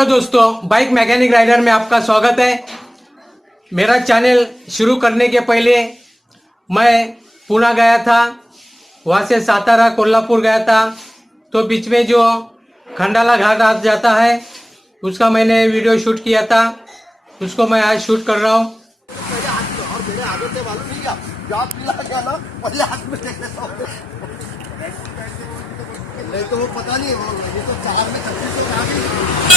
Hello दोस्तों, bike mechanic rider में आपका स्वागत है। मेरा चैनल शुरू करने के पहले मैं पुणे गया था, वहाँ से सातारा कोल्हापुर गया था, तो बीच में जो खंडाला घाट आ जाता है उसका मैंने वीडियो शूट किया था, उसको मैं आज शूट कर रहा हूँ। नहीं तो वो पता नहीं, ये तो 4 में 36 आ गई।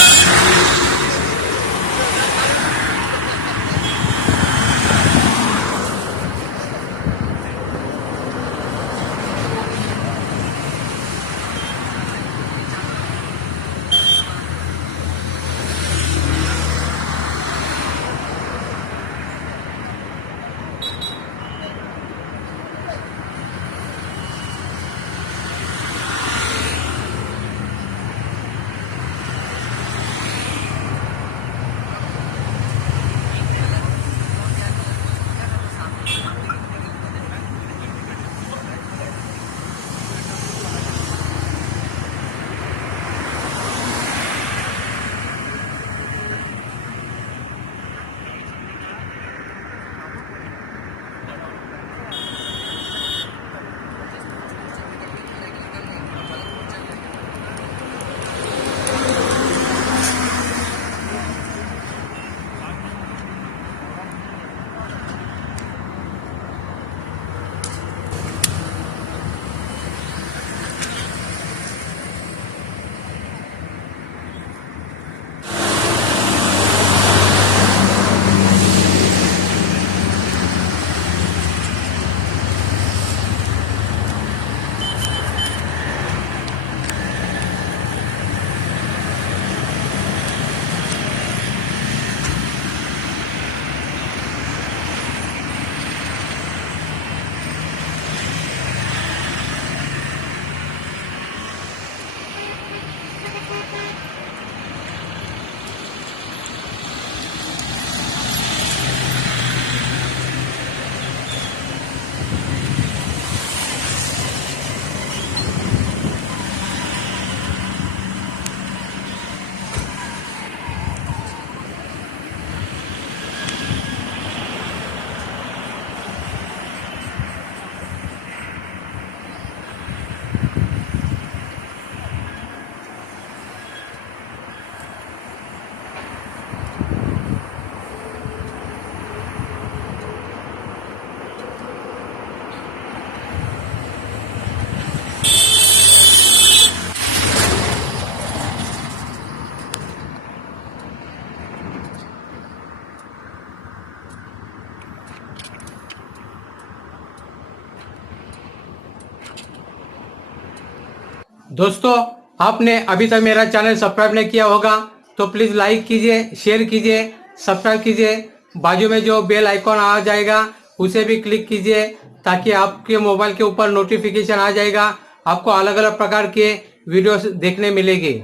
दोस्तों, आपने अभी तक मेरा चैनल सब्सक्राइब नहीं किया होगा तो प्लीज़ लाइक कीजिए, शेयर कीजिए, सब्सक्राइब कीजिए। बाजू में जो बेल आइकॉन आ जाएगा उसे भी क्लिक कीजिए ताकि आपके मोबाइल के ऊपर नोटिफिकेशन आ जाएगा, आपको अलग अलग प्रकार के वीडियोस देखने मिलेंगे।